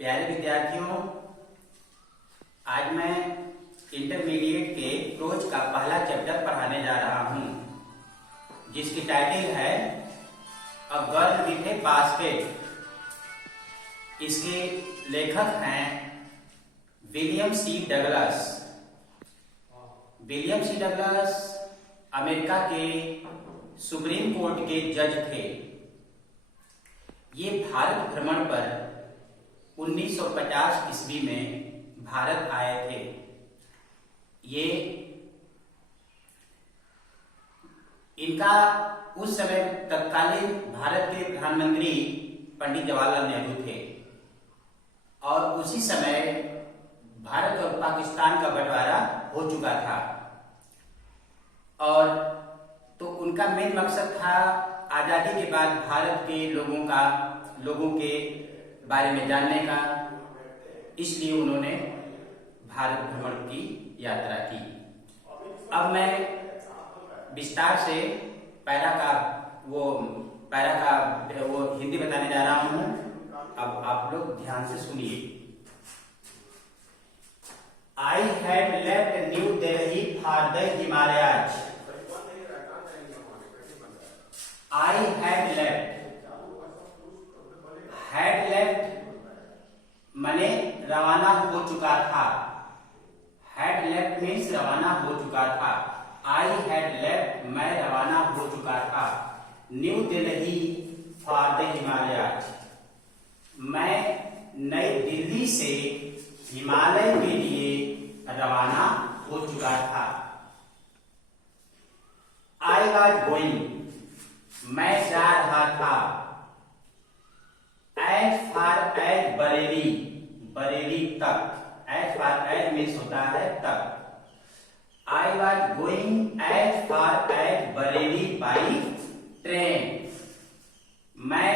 प्यारे विद्यार्थियों, आज मैं इंटरमीडिएट के प्रोज का पहला चैप्टर पढ़ाने जा रहा हूं, जिसकी टाइटल है a girl with a basket. इसके लेखक हैं William C Douglas. William C Douglas America के सुप्रीम कोर्ट के जज थे। ये भारत भ्रमण पर 1950 ईस्वी में भारत आए थे। ये इनका उस समय तत्कालीन भारत के प्रधानमंत्री पंडित जवाहरलाल नेहरू थे और उसी समय भारत और पाकिस्तान का बंटवारा हो चुका था और तो उनका मेन मकसद था आजादी के बाद भारत के लोगों के बारे में जानने का। इसलिए उन्होंने भारत भ्रमण की यात्रा की। अब मैं विस्तार से पैरा का हिंदी बताने जा रहा हूं। अब आप लोग ध्यान से सुनिए। I had left New Delhi for the Himalayas. I had left माने रवाना हो चुका था। Had left means रवाना हो चुका था। I had left मैं रवाना हो चुका था। New Delhi for the Himalayas मैं नई दिल्ली से हिमालय के लिए रवाना हो चुका था। I was going मैं जा रहा था। As far as बरेली तक। As far as means होता है तक। I was going as far as Bareilly by train मैं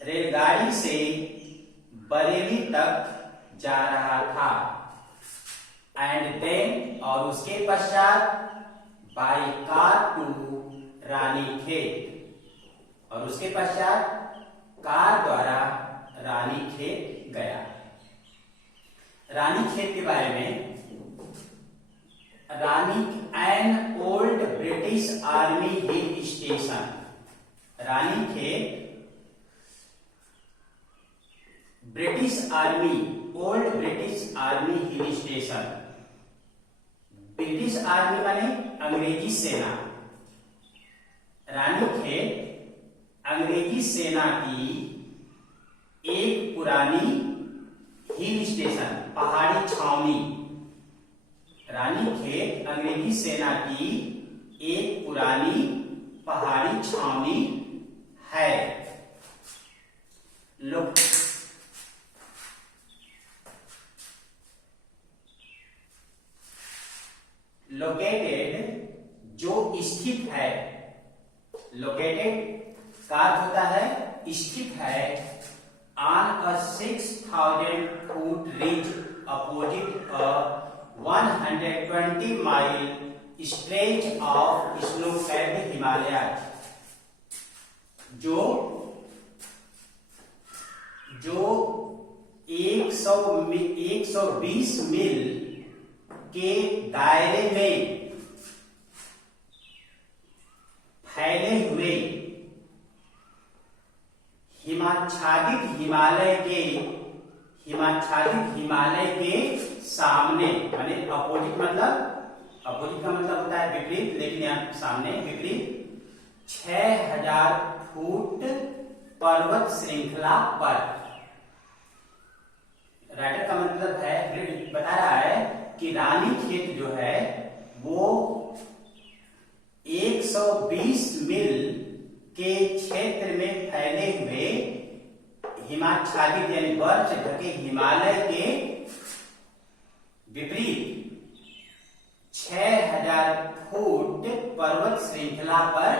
रेलगाड़ी से बरेली तक जा रहा था। एंड देन और उसके पश्चात बाई कार टू रानीखेत और उसके पश्चात कार द्वारा रानीखेत गया। रानीखेत के बारे में an old British army hill station. Ranikhet old British army hill station. British army माने अंग्रेजी सेना। रानीखेत अंग्रेजी सेना की एक पुरानी हिल स्टेशन पहाड़ी छावनी। रानीखेत अंग्रेजी सेना की एक पुरानी पहाड़ी छावनी है। लोकेटेड जो स्थित है। लोकेटेड का होता है स्थित है on a 6000 foot ridge opposite a 120 mile stretch of snow capped Himalaya. जो 120 मील के दायरे में फैले हुए हिमाच्छादित हिमालय के सामने माने अपोजिट का मतलब होता है विपरीत, लेकिन यहाँ सामने विपरीत 6000 फुट पर्वत श्रृंखला पर। राइटर का मतलब है बता रहा है कि रानीखेत जो है वो 120 मील के क्षेत्र में फैले हुए हिमाच्छादित यानी बर्फ से ढके हिमालय के विपरीत 6000 फुट पर्वत श्रृंखला पर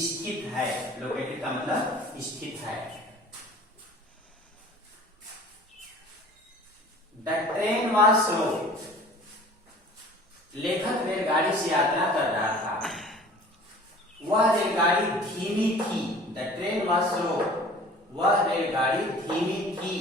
स्थित है। लोकेटेड का मतलब स्थित है। द ट्रेन वॉज स्लो लेखक रेलगाड़ी से यात्रा कर रहा था। वह रेलगाड़ी धीमी थी। द ट्रेन वॉज स्लो वह रेलगाड़ी धीमी थी।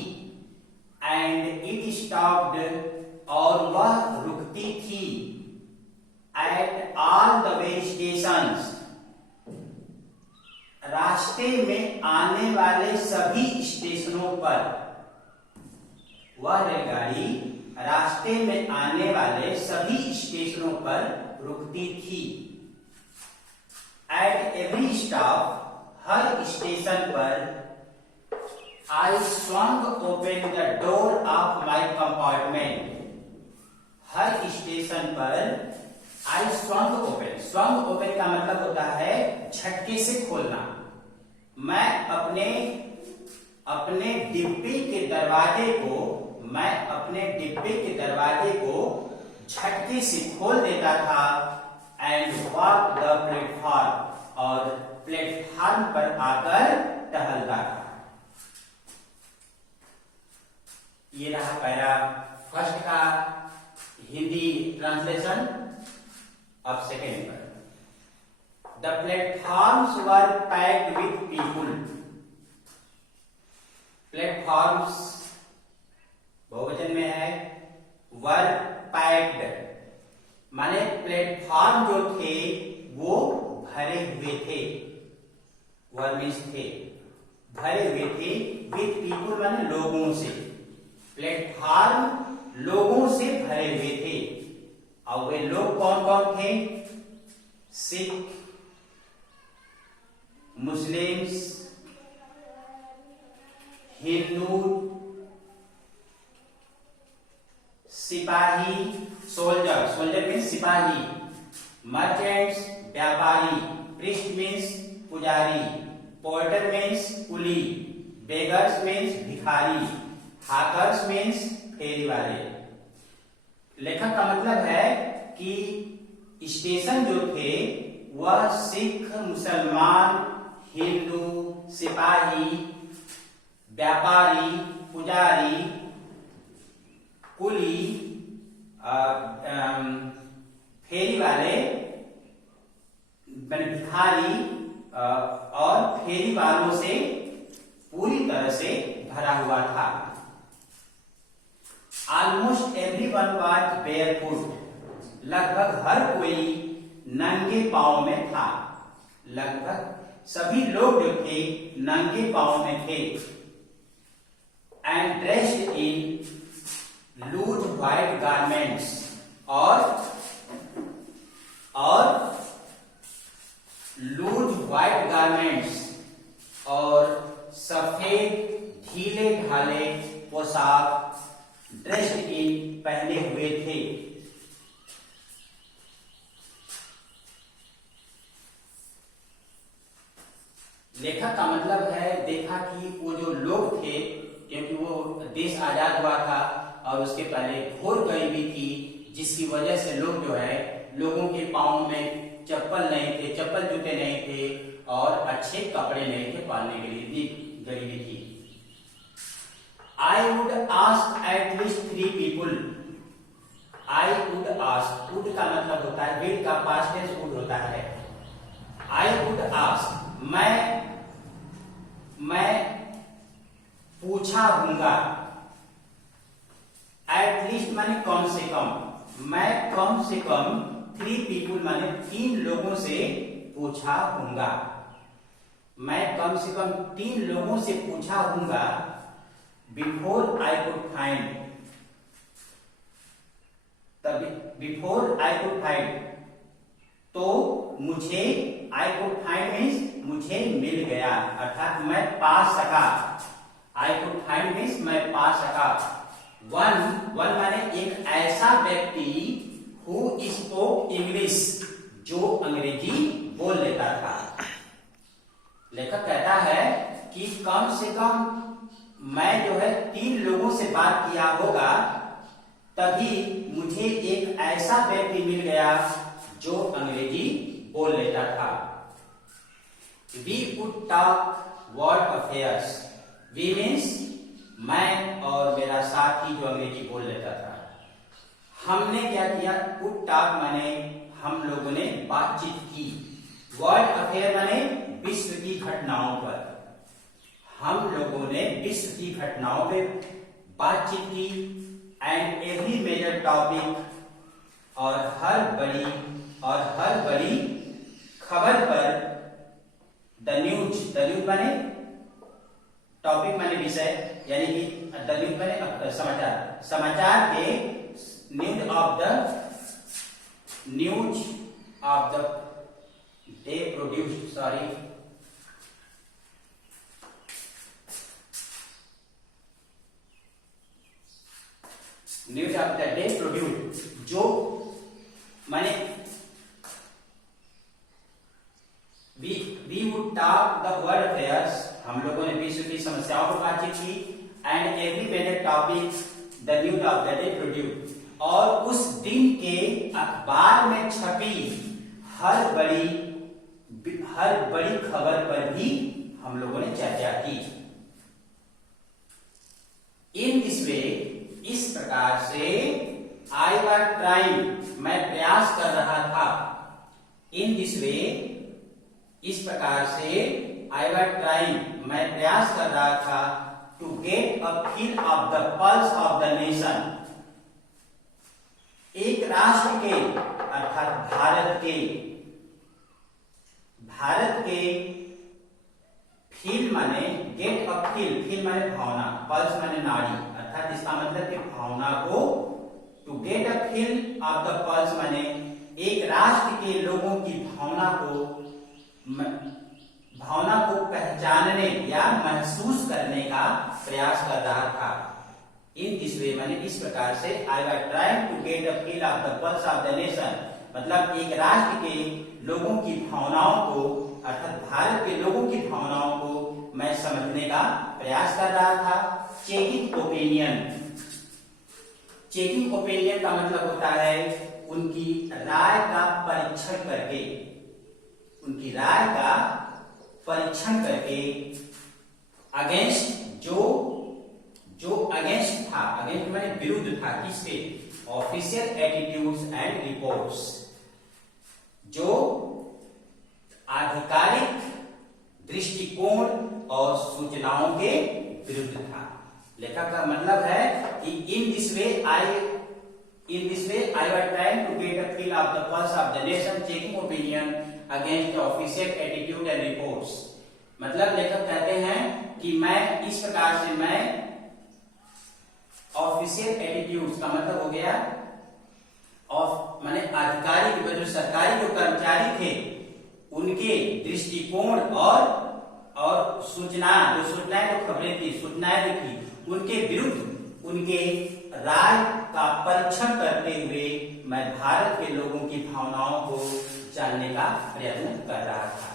में आने वाले सभी स्टेशनों पर, वह रेलगाड़ी रास्ते में आने वाले सभी स्टेशनों पर रुकती थी। At every stop, her station पर, I swung open the door of my compartment. Her station पर I swung open का मतलब होता है झटके से खोलना। मैं अपने डिब्बे के दरवाजे को झटके से खोल देता था एंड वॉक द प्लेटफॉर्म, और प्लेटफॉर्म पर आकर टहलता था। ये रहा पैरा फर्स्ट का हिंदी ट्रांसलेशन। अब सेकेंड पर, the platforms were packed with people. Platforms बहुवचन में है, वर पैक्ड माने प्लेटफॉर्म जो थे वो भरे हुए थे, वर मीन्स थे, भरे हुए थे, विथ पीपुल माने लोगों से। प्लेटफॉर्म लोगों से भरे हुए थे। और वे लोग कौन कौन थे? सिख, मुस्लिम्स, हिंदू, सिपाही, सोल्जर मीन्स सिपाही, मर्चेंट्स व्यापारी, प्रीस्ट मीन्स पुजारी, पोर्टर मीन्स कुली, बेगर्स मीन्स भिखारी, हाकर्स मीन्स फेरी वाले। लेखक का मतलब है कि स्टेशन जो थे वह सिख, मुसलमान, हिंदू, सिपाही, व्यापारी, पुजारी, कुली, फेरी वाले, भिखारी और फेरी वालों से पूरी तरह से भरा हुआ था। Almost everyone was barefoot. लगभग हर कोई नंगे पांव में था। लगभग सभी लोग जो थे नंगे पांव में थे। And dressed in loose white garments. और loose white garments और सफेद ढीले ढाले पोशाक, ड्रेस्ड इन पहने हुए थे। लेखक का मतलब है देखा कि वो जो लोग थे, क्योंकि वो देश आजाद हुआ था और उसके पहले घोर गरीबी थी, जिसकी वजह से लोग जो है, लोगों के पाँव में चप्पल नहीं थे, चप्पल जूते नहीं थे और अच्छे कपड़े नहीं थे पहनने के लिए, गरीबी थी। I would ask at least 3 people. I would ask, would का मतलब होता है, will का past tense would होता है। I would ask, मैं पूछा हूंगा। At least माने कम से कम, मैं कम से कम 3 people माने 3 लोगों से पूछा हूंगा। मैं कम से कम 3 लोगों से पूछा हूंगा। Before I could find, तो मुझे, I could find means मुझे मिल गया, अर्थात मैं पा सका। I could find means मैं पा सका। one माने एक ऐसा व्यक्ति who spoke English, जो अंग्रेजी बोल लेता था। लेखक कहता है कि कम से कम मैं जो है 3 लोगों से बात किया होगा, तभी मुझे एक ऐसा व्यक्ति मिल गया जो अंग्रेजी बोल लेता था। We would talk world affairs. We means मैं और मेरा साथी जो अंग्रेजी बोल लेता था। हमने क्या किया? would talk माने हम लोगों ने बातचीत की। वर्ल्ड अफेयर माने विश्व की घटनाओं पर। हम लोगों ने विश्व की घटनाओं पे बातचीत की। एंड एवरी मेजर टॉपिक, और हर बड़ी खबर पर द न्यूज माने टॉपिक माने विषय, यानी कि द न्यूज माने समाचार, समाचार के news of the day produced, sorry, news of the day produced, जो माने we would talk the world affairs, हम लोगों ने विश्व की समस्याओं पर बातचीत की, and every major topic the news of the day produced, और उस दिन के अखबार में छपी हर बड़ी खबर पर भी हम लोगों ने चर्चा की। इन दिस वे, इस प्रकार से, आई वाज ट्राइंग, मैं प्रयास कर रहा था, इन दिस वे, इस प्रकार से, आई वाज ट्राइंग, मैं प्रयास कर रहा था, to get a feel of the pulse of the nation, एक राष्ट्र के अर्थात भारत के फील माने गेट अ फील माने भावना, पल्स माने नाड़ी, अर्थात इसका मतलब कि भावना को, to get a feel of the pulse माने एक राष्ट्र के लोगों की भावना को पहचानने या महसूस करने का प्रयास कर रहा था। इन दिस वे माने इस प्रकार से, I was trying to get a feel of the pulse of the nation, मतलब एक राष्ट्र के लोगों की भावनाओं को, अर्थात भारत के लोगों की भावनाओं को मैं समझने का प्रयास कर रहा था। चेकिंग ओपिनियन का मतलब होता है उनकी राय का परीक्षण करके, उनकी राय का परीक्षण करके, अगेंस्ट जो अगेंस्ट था, अगेंस्ट माने विरुद्ध था, किसके, ऑफिशियल एटीट्यूड्स एंड रिपोर्ट्स, जो आधिकारिक दृष्टिकोण और सूचनाओं के विरुद्ध था। लेखक का मतलब है कि in this way I was trying to get a feel of the pulse of the nation, checking opinion against the official attitude and reports, मतलब लेखक कहते हैं कि मैं इस प्रकार से, मैं ऑफिशियल एटीट्यूड का मतलब हो गया ऑफ माने अधिकारी, जो सरकारी जो कर्मचारी थे उनके दृष्टिकोण और सूचनाएं, जो खबरें थी, सूचनाएं जो थी, उनके विरुद्ध उनके राय का परीक्षण करते हुए मैं भारत के लोगों की भावनाओं को जानने का प्रयत्न कर रहा था।